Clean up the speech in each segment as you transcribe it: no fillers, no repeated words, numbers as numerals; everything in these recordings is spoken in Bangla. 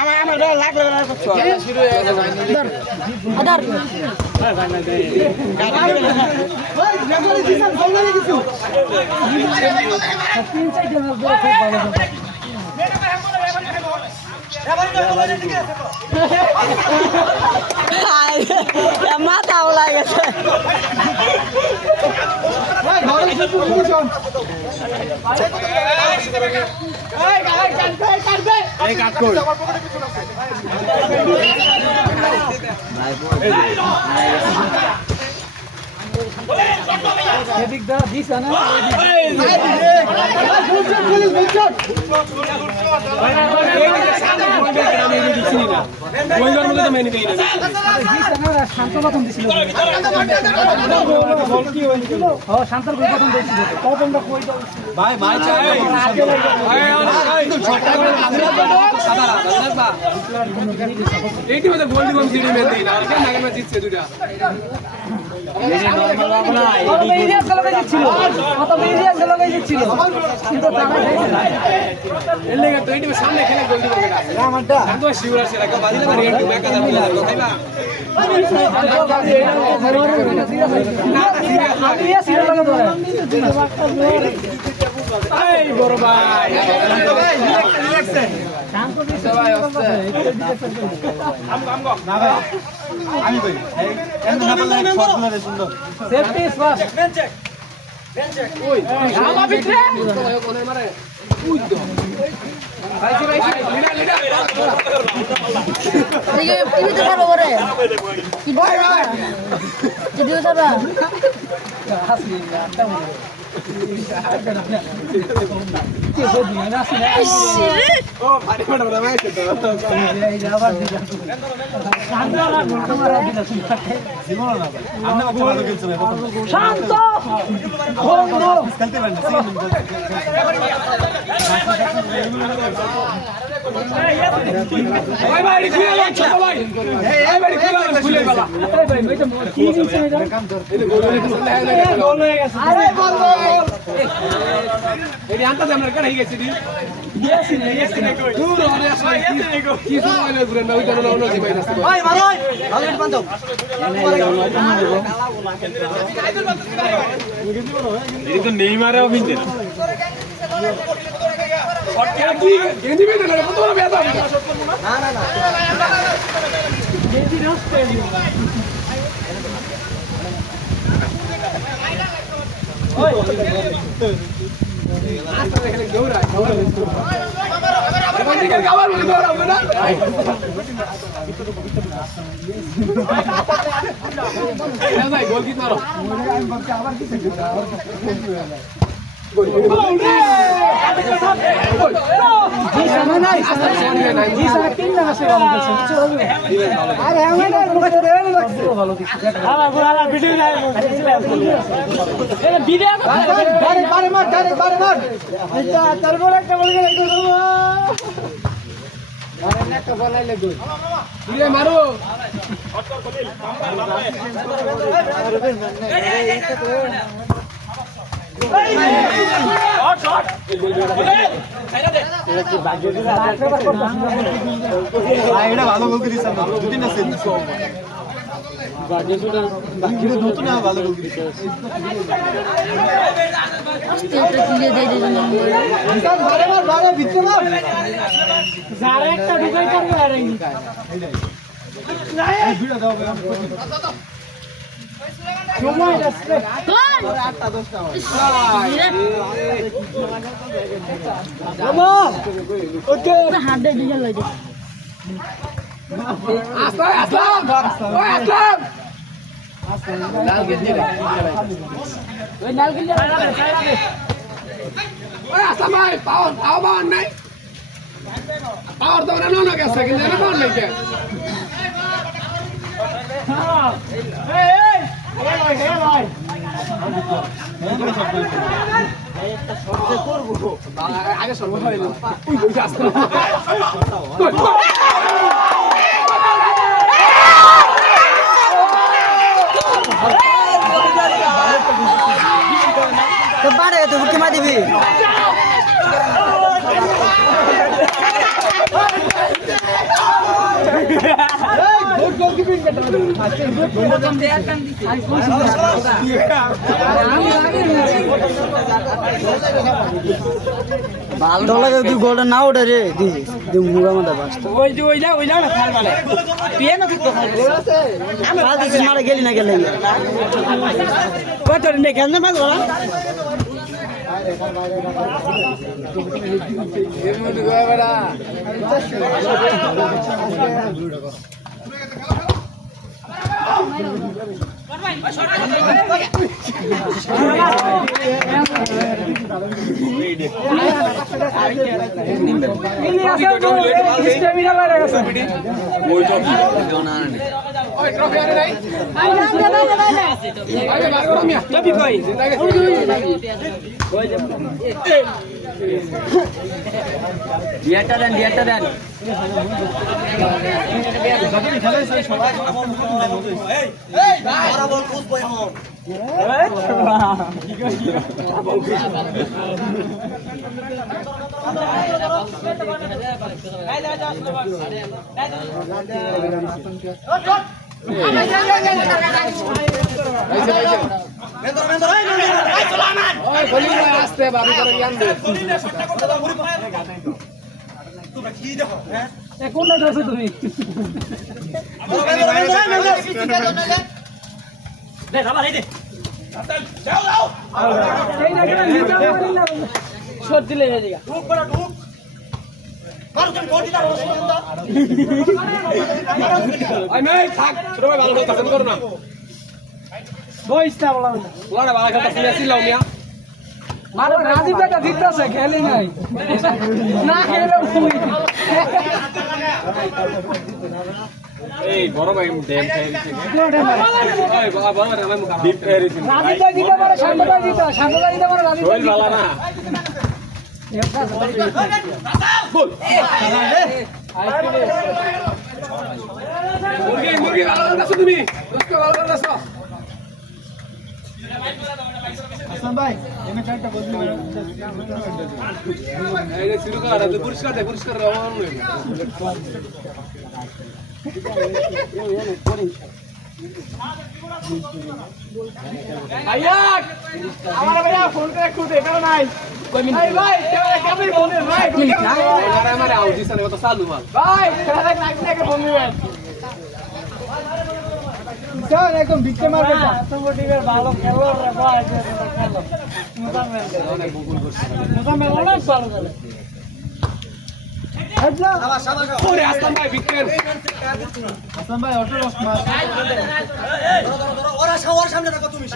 আমার লাগলো না শুরু হয়ে গেছে আদার মাথা ওলা গেছে এদিক দা দিছ না শান্ত প্রথম দিছিল শান্তর প্রথম দিছিল প্রথমটা কই দাও ভাই ভাই এইটি মধ্যে গোল দিবম সিডি মেন দেই না আর কেন আগে ম্যাচ জিতছে দুইটা সামনে খেলে গোল দিব শিবরাজ বড় ভাই আমি কই সুন্দর সেফটি ফার্স্ট বেঞ্চ চেক ওই আমা ভিতরে কোনে মারে উই তো ভাই লিডার লিডার এই টিভিতে পারো করে কি ভাই ভাই ভিডিও ছাড়া হাসি না তেমন কি বলি না আসলে ও ভাই বড় বড় ভাই তো এই যাবার দিলা শান্ত না তোমার দিলা শুনতে জীবন না আমরা ভালো খেলছ না শান্ত বন্ধ খেলতে পারেন ভাই ভাই খুলে লাগ ছোট ভাই এই ভাই খুলে গেল এই ভাই ওইটা কি নিছে এটা কাম ধর এই গোল হয়ে গেছে আরে বল এই আনতে আমরা কেন হয়ে গেছে দি ইয়েছি না কই দূর হরে আসলে কি সময় লয় ঘুরে না ওইটা না অন্য জি ভাই ভাই ভালো ভালো এটা বাঁধো এই তো নেইমারও বিন্দে শটটা কি গেঞ্জি বেঁধে না তোমরা বেঁধা না না না গেঞ্জি নষ্ট হয়ে গেল ওই আস্তে দেখলে গৌরা এবার কাবার বলি গৌরা হবে না ভাই গোল কি মারো আমি বলছি আবার কি করতে আবার जी समय नहीं जी समय तीन ना से वाला अरे हमें ना मुझे देर लगती है वाला हां बुरा वीडियो ना ये वीडियो बारे बारे मार এটা তারপর একটা বল গেল আরে না তো বলাইলে গোল তুই মারো শট এটা কি ভাগ্য দিয়ে এটা ভালো গোল করে দিছেন দুই তিনটা সেভ ভাগ্য শুটা বাকি নতুন না ভালো গোল দিছে আস্তে এটা দিয়ে দে নিকাল মারে ভিতরে মার যারা একটা ঢুকাই করবে আর এই নিকাল এই ভিড়া দাও সময় আসছে গোল 8টা 10টা হয় বাবা ওকে হাত দিয়ে ডিজেল লই দে আসলাম লাল গেঞ্জি রে ওই লাল গেঞ্জি ওই আসলাম ভাই পাওয়ার নাই পাওয়ার তো না গেছে কিন্তু না পাওয়ার নাই কে হ্যাঁ এই ভাই আগে সর্ব হয় না ওই বসে আসছে তো পারে তো কি মা দিবি তোলাকে তুই গোলটা না ওঠে রে দিস মুগা মাথা বাস্ত ওইটা না খাল মানে পিয়ে না ঠিক কথা খাল দিস মারা গেলি না গেলে কত নে কেন মাছ বলা ডিয়াটা দেন আসতে বাবু করে জ্ঞান দে কোনটা আছে তুমি দে খাবার এই দে এই না কেন নিচে মারি না শট দিলে হয়ে যাবে ঢুক বড় ঢুক মার তুমি কোটিটা রসুনন্দা আই মে থাক ছোট ভাই ভালো কথা করো না বইস না বলা ওরা ভালো কথা শুনেছি লাও মিয়া মারো রাজীব বেটা জিতছে খেলি নাই না খেলে কই এই বড় ভাই ড্যাম খেয়ে দিছে ওই বড় ভাই আমি মুখ ডিপ খেয়ে দিছি রাজীব জিতে পারে শান্তদা জিতে পারে রাজীব শৈল ভালো না বল মুরগি ভালো করতেছো তুমি দোস্ত ভালো করতেছো হাসান ভাই এমএ চারটা বদলি এই শুরু কর আর পরিষ্কার রাওয়ান হই আইয়া আমার ভাইয়া ফোন করে খুঁজে এটা নাই ভাই ভাই কেমন ফোন ভাই আরে আমারে আউ দিছনে কত চালু মাল ভাই খেলা লাগলে কে ফোন দিবেন স্যার একদম ভিক্ষে মারবে না তোমার টিমের ভালো খেলো রে ভাই খেলো মুতামেল অনেক বকুল করছে মুতামেল অনেক ভালো খেলে ওরে আসলাম ভাই বিক্রেন হাসান ভাই অটো রস মার ওরা সবার সামনে রাখো তুমি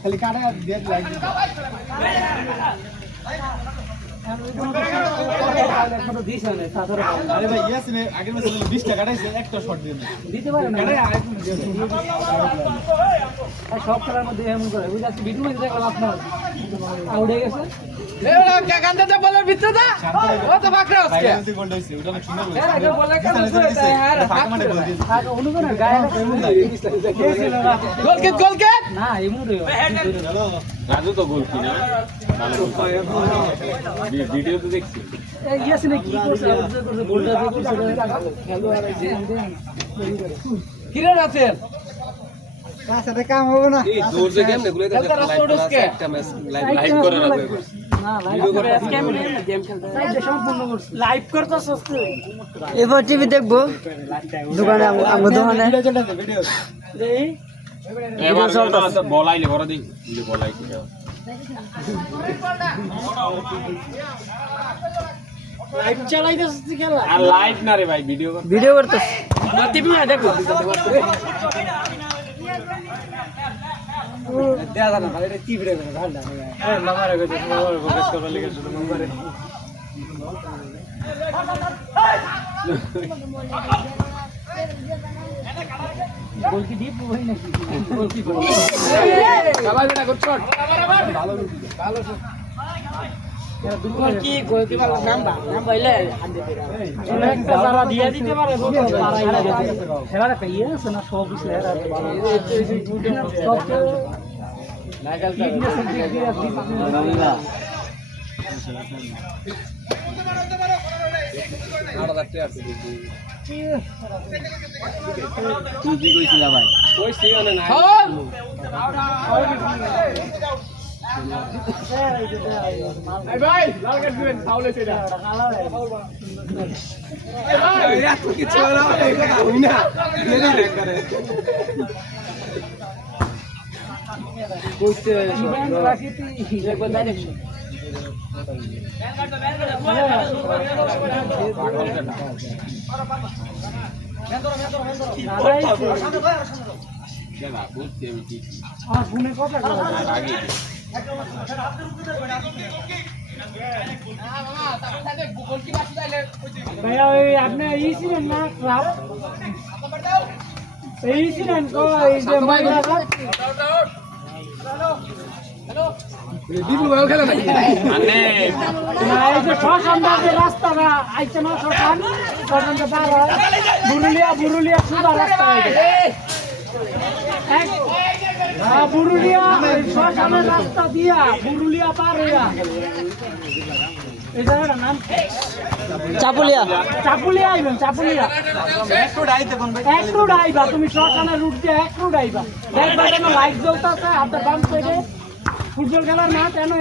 খালি কাটা দিয়ে লাগবে আরে ভাই ইয়াসিনে আগের বছর 20 টাকা কাটাইছে একটা শট দিয়ে দিতে পারে না সব খেলার মধ্যে এমন করে বুঝা ভিডিও মধ্যে দেখলাম আপনার আউট হয়ে গেছে এরা কে কান্দাটা বলার ভিতরে দা ও তো বাকরা আজকে ফাইনাল গোল হইছে ওটা অনেক সুন্দর হইছে এরা বলে কেন হ্যাঁ ফাঁকা মাঠে গোল দিয়েছে আর অনুগণ গায়ে গোলকিট না এমুরে রাজু তো গোল কিনা ভালো ভিডিও তো দেখছি এই ইয়াসিনে কি করছে গোলটা দিয়ে খেলোয়াড় আছে কিরে রাতের কাছে কাম হবে না এই জোর যে গেম গুলো দেখতে একটা ম্যাচ লাইভ করে রাখবে না লাইভ করে গেম খেলতে সম্পূর্ণ করছে লাইভ করতেছস তুই এবার টিভি দেখবো দোকানে আমার দোকানে ভিডিও এই এবার তো বলাইলে বড় দিই বলাই কি লাইভ চালাইতেছস তুই খেলা আর লাইভ না রে ভাই ভিডিও করতেছ টিভি না দেখো দেখা না ভাই এটা টিভি রে ঠান্ডা হ্যাঁ মামারে কইতে মামারে ফোকাস করার লাগি শুধু মামারে গোল কি ডিপ হই নাকি গোল কি গোল বাবা বেটা গুড শট ভালো ভালো দুপুর কি গোলকিপার নাম হইলে হাত দিতে পারে একটা সারা দিয়ে দিতে পারে খেলার একটা ইয়ে আছে না সব কিছু এরা সব লাগাল তুই কি কইছিস ভাই কইছি না না এই ভাই লাল কাট দিবেন ফাউলে সেটা এই ভাই এরা তো কিছু না হই না দেরি না করে কইতে একবার ডাইরেকশন ভাইয়া ওই আপনি এই ছিলেন না ক্লাব এই ছিলেন তো এই যে দীপু ভাই খেলা নাকি মানে এই যে শ্মশানটা যে রাস্তাটা আইছে না শ্মশানটা পার হয় বুরুলিয়া সুদা রাস্তা বুরুলিয়া শ্মশানের রাস্তা দিয়া বুরুলিয়া পার হইয়া এই জায়গাটার নাম চাপুলিয়া আইবেন চাপুলিয়া একটু ডাইবা তুমি শ্মশানের রুট দিয়ে একটু ডাইবা দেখবা কেন লাইট জ্বলতেছে আপনার বাম সাইডে ফুটবল খেলার মাঠ কেন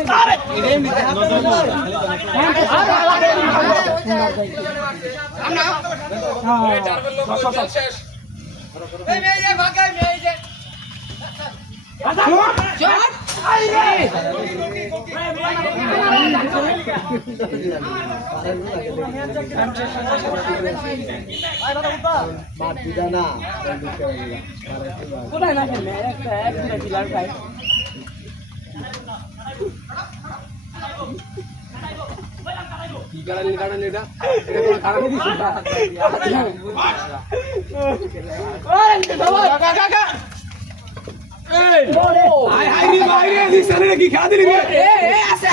কোথায় না খেলে একটা কি কারণে এটা এটা কোন কারণে দিছিস কাকা এই হাই হাই রে ভাই রে দিছানে কি খেলা দিলি রে আছে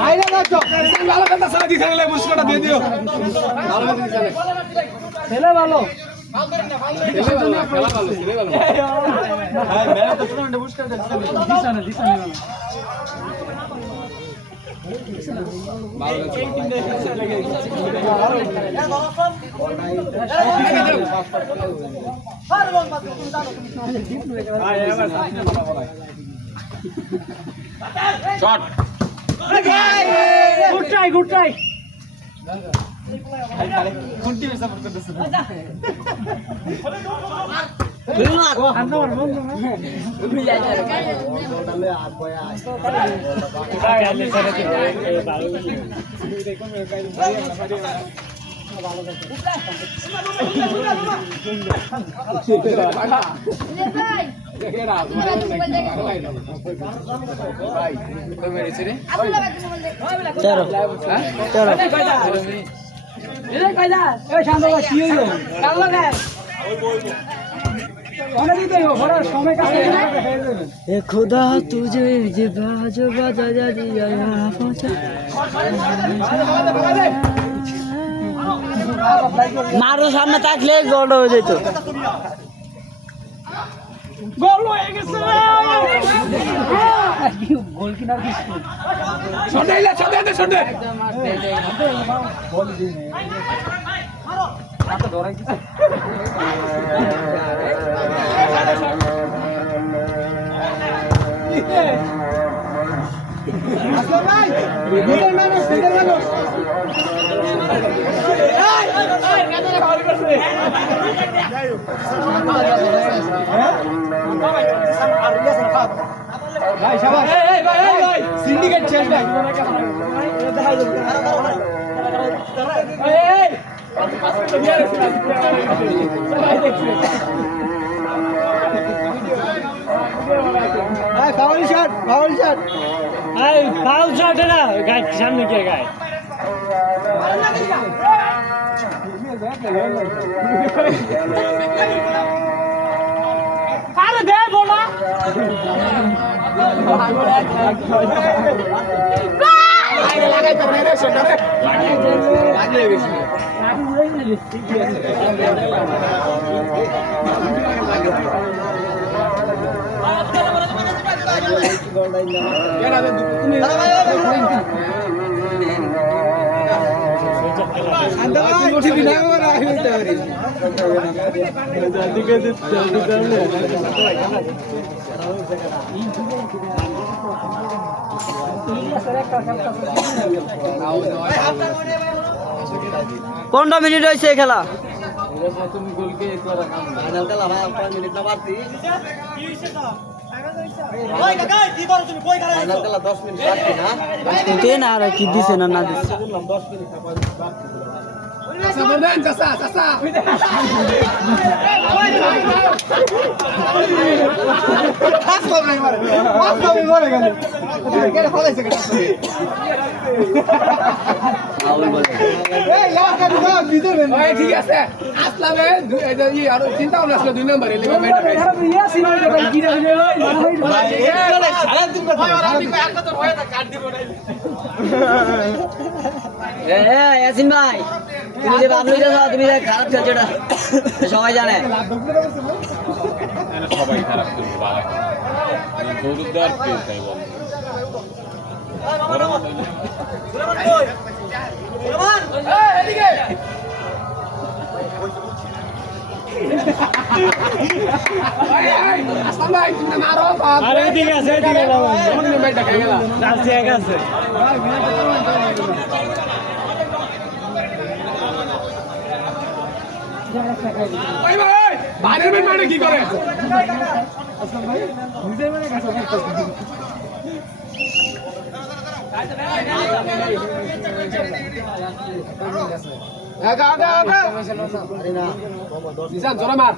ভাই না তো ভালো কথা সারা দিছানে মুস্কটা দিয়ে দিও ভালো কথা দিছানে ছেলে ভালো খেলা ভালো ছেলে ভালো হ্যাঁ মেরা তো টুর্নামেন্টে পুরস্কার দিছানে শট গুড ট্রাই কোন টিমে সাপোর্ট করতেছ আমার বন্ধু खुदा तुझे जे बाजो बाजा जा दिया मारो सामने থাকলে গোল হয়ে যেত গোল হয়ে গেছে গোল কিনার কি ছড়াইলা ছড়ে গোল দিনে মাথা ধরাই দিছে আসলে ভাই ভিতর মানুষ এই কাছে কল করছে ভাই শাবাশ এই ভাই সিন্ডিকেট শেষ ভাই এই फाउल शॉट है ना गाय सामने क्या गाय अरे दे बोला লাগাই তো রে সেটারে লাগিয়ে গেছে লাগিয়ে তুমি কোনটা মিনিট হয়েছে খেলা তুমি গোলকে ফাইনাল খেলা ভাই 5 মিনিট না বাড়তি ফাইনাল খেলা 10 মিনিট বাড়তি না কে না আর কি দিছে না না দিছে 10 minute Sabadan sasa sasa. Asal main mana? Asal main mana kan? Kena follow sekali. আউল বলে Eh, ya kan juga gitu kan. Oh, ঠিক আছে। আসলামে এই আর চিন্তা ভাবনা আসলে 2 নম্বরে লেগে বেটা। ইয়া সিনো এটা ভাই কি রে ভাই। সারা দিন কথা। ভাই আর আপনি কই এক কথা হয়ে তা কাট দিব না। ইয়াসিন ভাই তুমি যে বাবলু যাও তুমি যে খারাপ খেলছো এটা সবাই জানে সবাই খারাপ খেলছে ভালো দৌড় দেওয়ার কেউ তাই বল এদিকে আসলাম ভাই তুমি মারো আরে এদিকে আছে এদিকে সামনে মেয়েটা কে গেল রাসি এক আছে ভাই ভাই বাইরের মেয়ে মানে কি করে আসলাম ভাই নিজের মানে কাছে আগা আগা আগা আরে না নিজান জোরে মার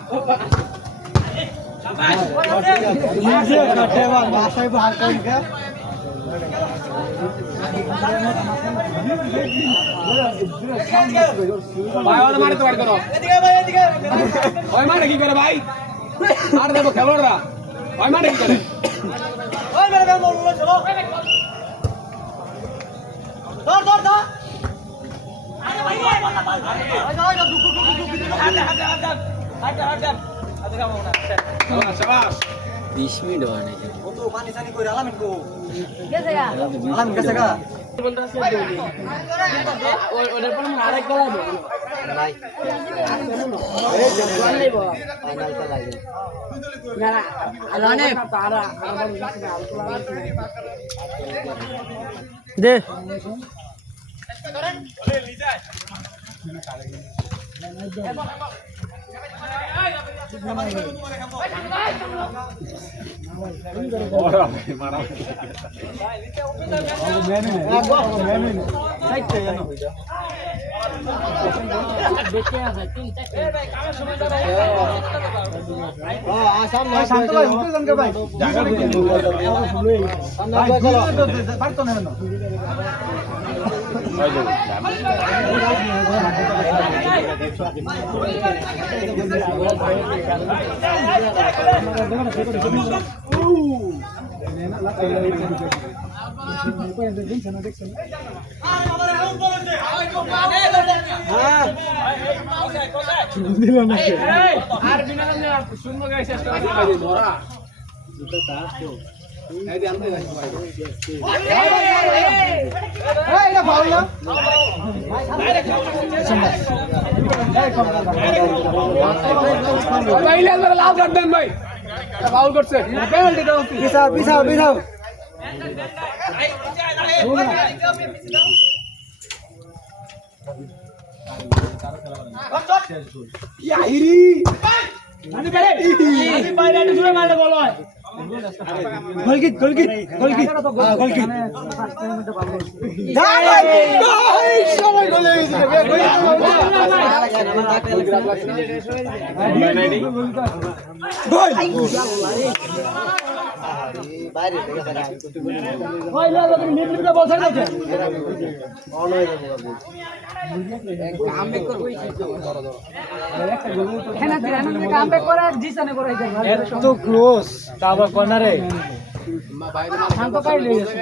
নিজে কাটে বা বাসায় বাহার করি কে ভাই ওরে মারে তো বার করো এদিকে ভাই এদিকে ওই মারে কি করে ভাই মার দেবো খেলোয়াড়রা ওই মারে কি করে ওই মারে দাও মোর চলো ধর ধর ধর আরে ভাই ওই বল ওই দুক দুক দুক হাট শাবাশ 20 মিনিট হয় নাকি ও তো পানি সানি কইরা আলামিন কো গেছে গা আলামিন গেছে গা ওটার পর আরেক গলা দেব ভাই এই যে বললেই বল ফাইনাল খেলা না অনেক তারা দে ওরা মারা দেখে আছে তিন চারটে আসাম ভাই শান্ত ভাই উঠে যান কে ভাই জায়গা দিতে ভাই পারতো না না ভাই দেবো আর বিনা শুনবো গাইস চেষ্টা করে ধরা এই যে আমরা ভাই এটা ফাউল না ভাই লাল লাল কাট দেন ভাই এটা ফাউল করছে পেনাল্টি দাও পিছাও পিছাও পিছাও ইয়াহিরি আরে ভাই আরে বাইরে দূরে মারলে বল হয় গোলকিট গোলকিট গোলকিট গোলকিট ভাই সবাই গোলে গেছে গোল বাইরে ভাই লাগা তুমি মিডফিল্ডে বল ছাড় দাও অন হয়ে যাবে কাম ব্যাক করব এখানে দিরা না কাম ব্যাক করে জিসানে করে এত ক্লোজ তা আবার কর্নারে শান্ত পাই লই গেছে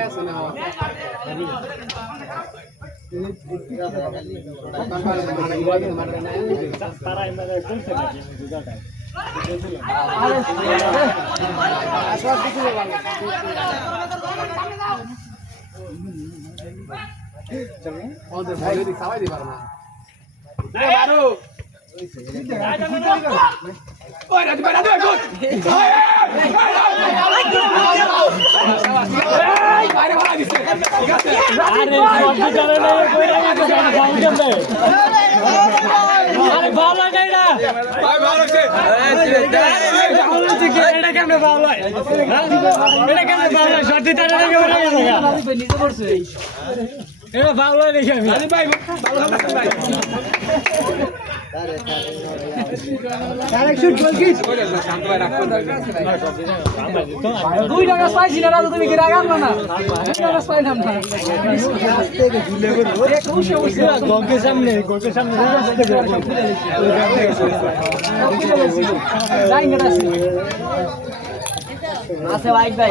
আছে ভাই ভাই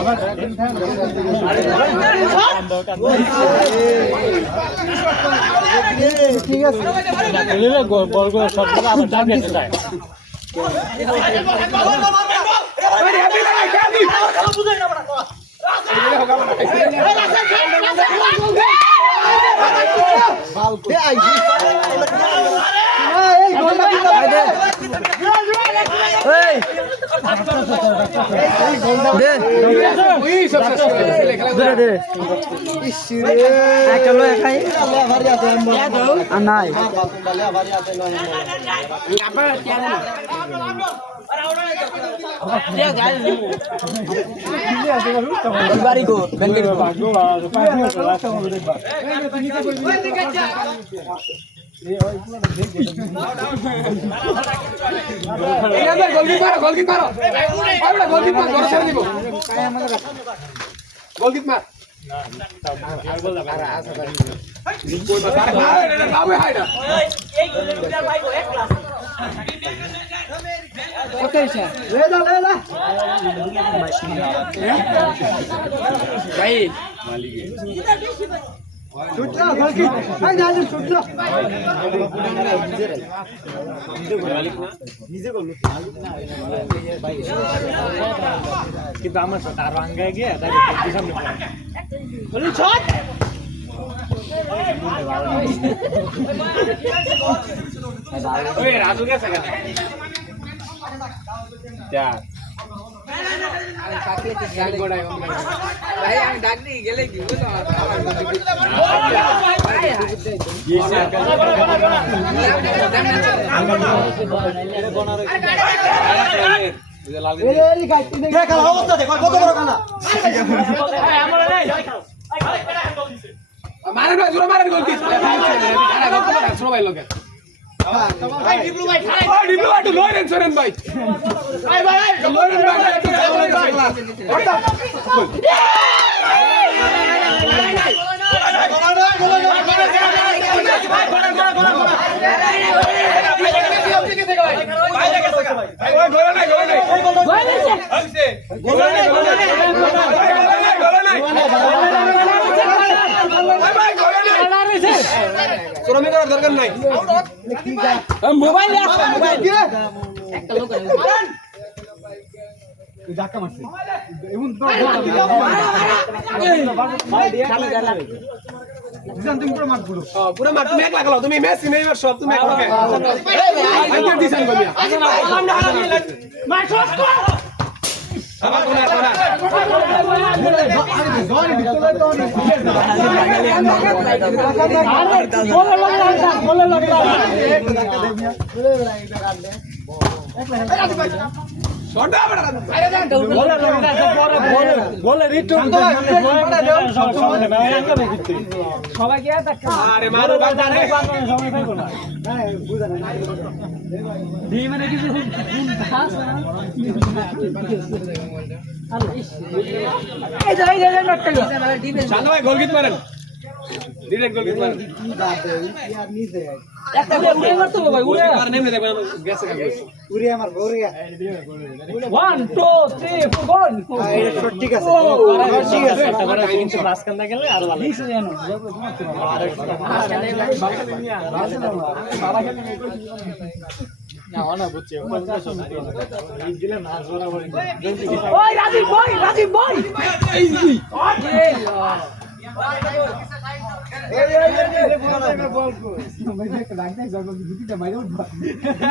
ঠিক আছে বল করে সব আবার টার্গেটে যায় নাই কিন্তু আমার সাথে আরো আঙ্গায় গিয়ে রাজু গেছে আমি ডাকলি গেলে কি মারেন ভাই জোরে মারেন গোল কি ছোট ভাই লোকে ভাই ডিপ্লো ভাই ডিপ্লো ভাই লরেন সরেন ভাই ভাই ভাই লরেন ভাই শ্রমিক করার দরকার নাই মোবাইল একটা লোক ধাক্কা মারছে এমন তুমি পুরো মার পুরো মার তুমি এক লাগালো তুমি মেসি নেইমার সব তুমি এক লাগাও এই ডিজাইন বলিয়া মার শট কর আমার কোনা সবাই কি আরে মারো সময় পাইবো না মানে কিছু ভাই গোলকিট মারেন ডিরেক্ট গোলকিট মারেন একটা উড়ে মারতে হবে ভাই উড়ে আর নেমে দেখো গেছে উড়ে আমার উড়ে 1 2 3 4 গোল ঠিক আছে ঠিক আছে একটা করে কিন্তু পাস করতে গেলে আর ভালো দিছে জানো আর পাস করতে না না বুঝছি এই দিলে মাছ বরাবর ওই রাজীব ভাই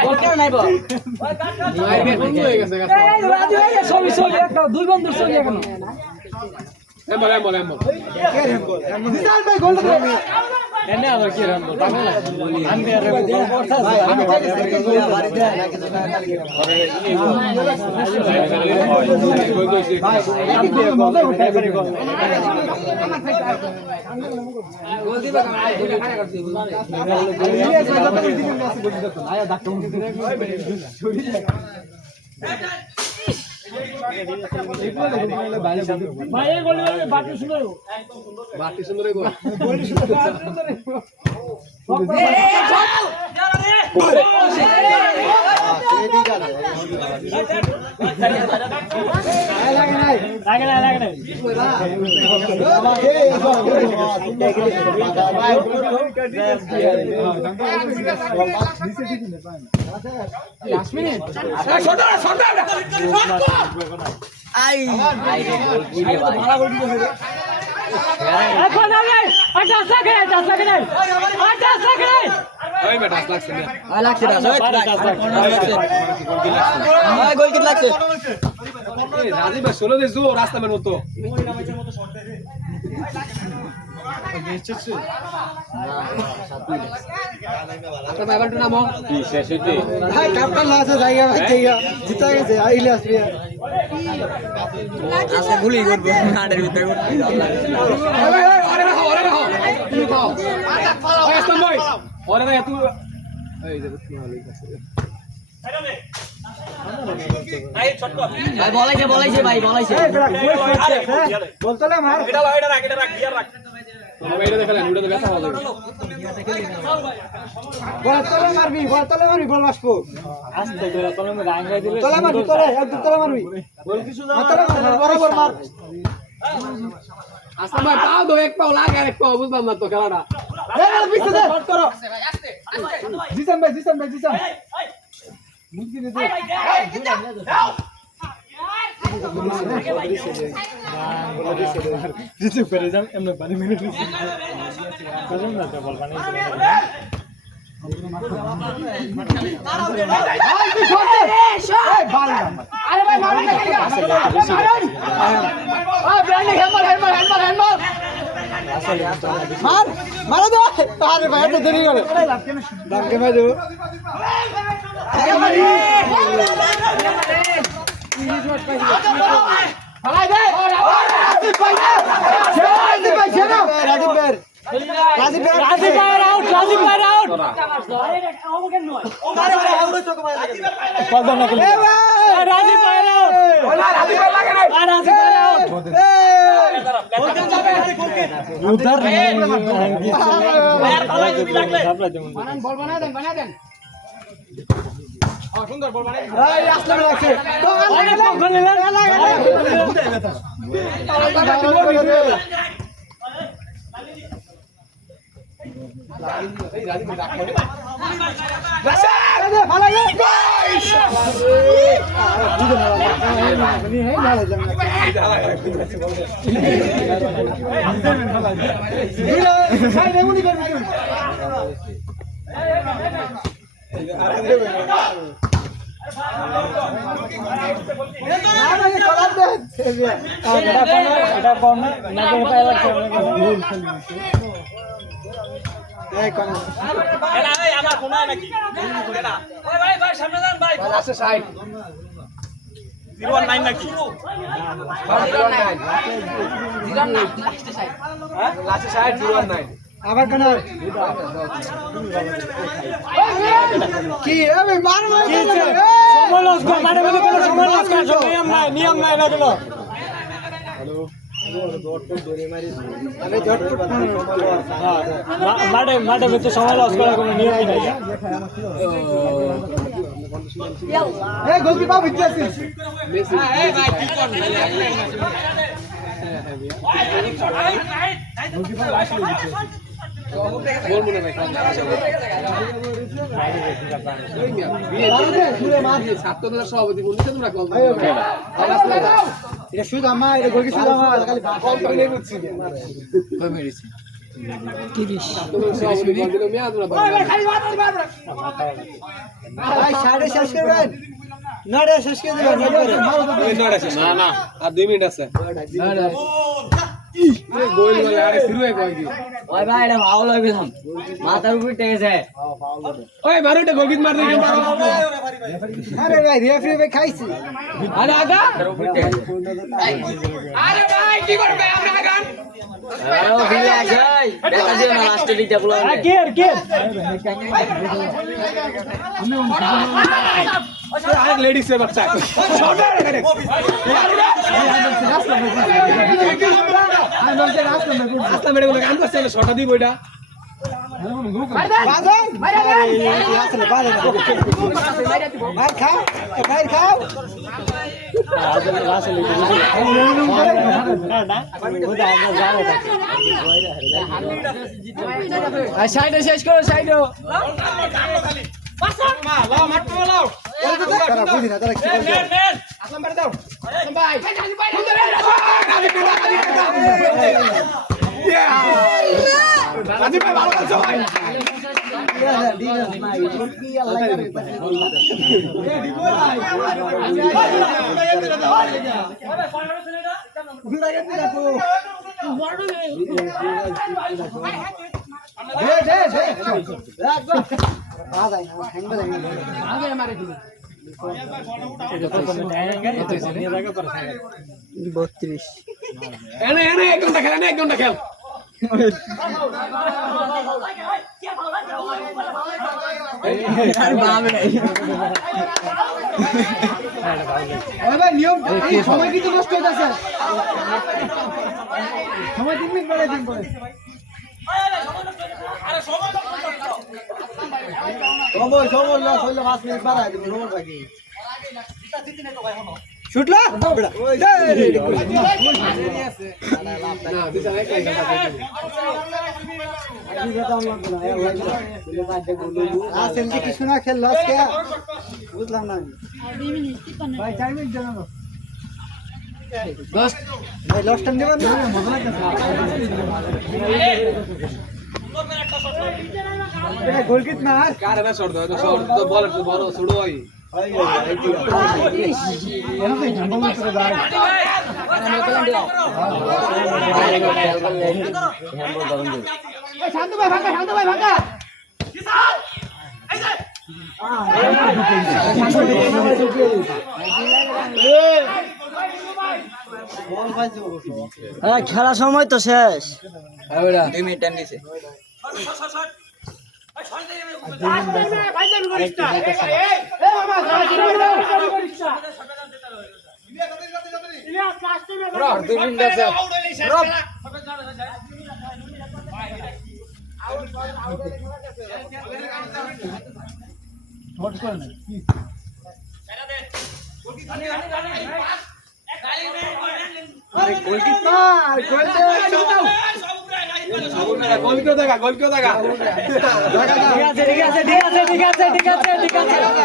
বল কেন নাই বল ছবি একটা দুই বন্ধুর ছবি এখন এনে আবার কি রাম বল বাংলা আমি আর গোল করতে গোল দিবা খাড়া করতে আয়া ডাক্তার ভাই এই গোল বাটি সুন্দর গোল লাগে নাই এখন আগে 50 সেকেন্ড ওই বেটা লাগছে না লাগছে না গোল কিট লাগছে রাজীব ভাই 16 দে জো রাস্তা মেন মতো আচ্ছা ভাই বলটু নামো কি শেষ হইতে ভাই ক্যাপ্টেন লাসে জায়গা ভাই জিতা গেছে আইলে আসবে আচ্ছা ভুলি করব নাটের ভিতরে ওরে রাখো তুমি খাও ওই আসলাম ভাই ওরে ভাই তুই এই যে কি হলো ভাই বলাইছে ভাই বলাইছে বলতলে মার এটা রাখ ইয়ার রাখ তুমি এটা দেখালেন ওটা তো ব্যথা হবে বলতলে মারবি গোল মারবো আস্তে করে তলে মে গাঙ্গাই দিলে তলে মারবি একদম তলে মারবি গোল কিছু না বরাবর মার আসলাম ভাই পাও দো এক পাও লাগা এক পাও বুঝলাম না তো খেলাটা পিছে দে শট করো জিসাম ভাই মুক্তি দে জিতু করে যাম এমন পানি মেরে দিছি কজন না তো বল পানি আরে ভাই মারো না মারো দে আরে ভাই তো দেরি করে দামকে ভাই দেবো সুন্দর বল মানে এই আসলে লাগছে অনেক গোল এটা কম না করে লাগছে এই কোন এলা এই আমার কোনা নাকি এলা ওই ভাই সামনে যান ভাই আছে সাইড 019 নাকি 019 লাস্টে সাইড হ্যাঁ লাস্টে সাইড 019 আবার কোন কি আমি মারবো সমলস গো মানে কোনো সমলস কাজ নিয়ম নাই লাগলো হ্যালো মাঠে ভিতরে সময় লস করার কোনো নিয়মই নাই এই গোলকি পাও ভিতরে আছে এই ভাই কি করবে গোলকি পাও আসলে গোল মনে ভাই ছাত্রদের সভাপতি বলছে তোমরা কল এটা শুধু আমার এটা গোলকি শুধু আমার খালি কল করে নেই বুঝছি কই মেরেছি 30 তোমরা সভাপতি বল দিলে মেয়া তোমরা ভাই সাড়ে শেষ করবেন নড়ে শেষ করে দিবেন না না আর 2 মিনিট আছে গোল বলে আরে শুরু হয়ে গই ওই ভাই এটা ফাউল হয়ে গেলাম মাথার উপর টেকেছে ওই মারুটা গোলকিট মার দিই আরে ভাই রেফারি ভাই খাইছি আরে আগা আরে ভাই কি করবে আমরা আগান ও ভিলা যাই দেখা যে না লাস্টে দিতে বলো কে আরে লেডিস এর বাচ্চা রাস্তা মেরে বলে গান করছে শটা দিব এটা সাইডে শেষ করো সাইডে এনে এনে এক ঘন্টা খেল এক ঘন্টা খেল নিয়ম সময় কিন্তু নষ্ট হইতেছে সময় 3 মিনিট পরে দিন পরে সময় লস হইলো 5 মিনিট বাড়াই দিব সময় বাকি শুটলা কিছু না খেল লস কে বুঝলাম না ভাই 4 মিনিট জানাবো ভাই লস টাইম দেবেন না মজা লাগতেছে গোলকিট মার কারে না ছড় দাও ছড় তো বল বড় ছড়ো ভাই শান্ত ভাই ভাঙা খেলা সময় তো শেষ গোল কেউ দেখা ঠিক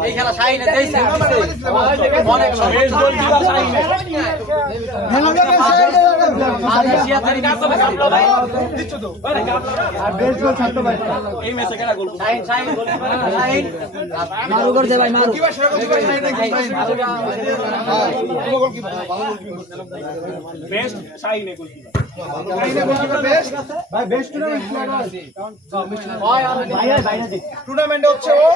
এই খেলা শাহিনে দেইছে অনেক এই ম্যাচে কেডা গোল শাহিন শাহিন গোল শাহিন মারু করে দে ভাই মারু বেস্ট শাহিনে গোল ভাই বেস্ট টুর্নামেন্ট টুর্নামেন্ট হচ্ছে ও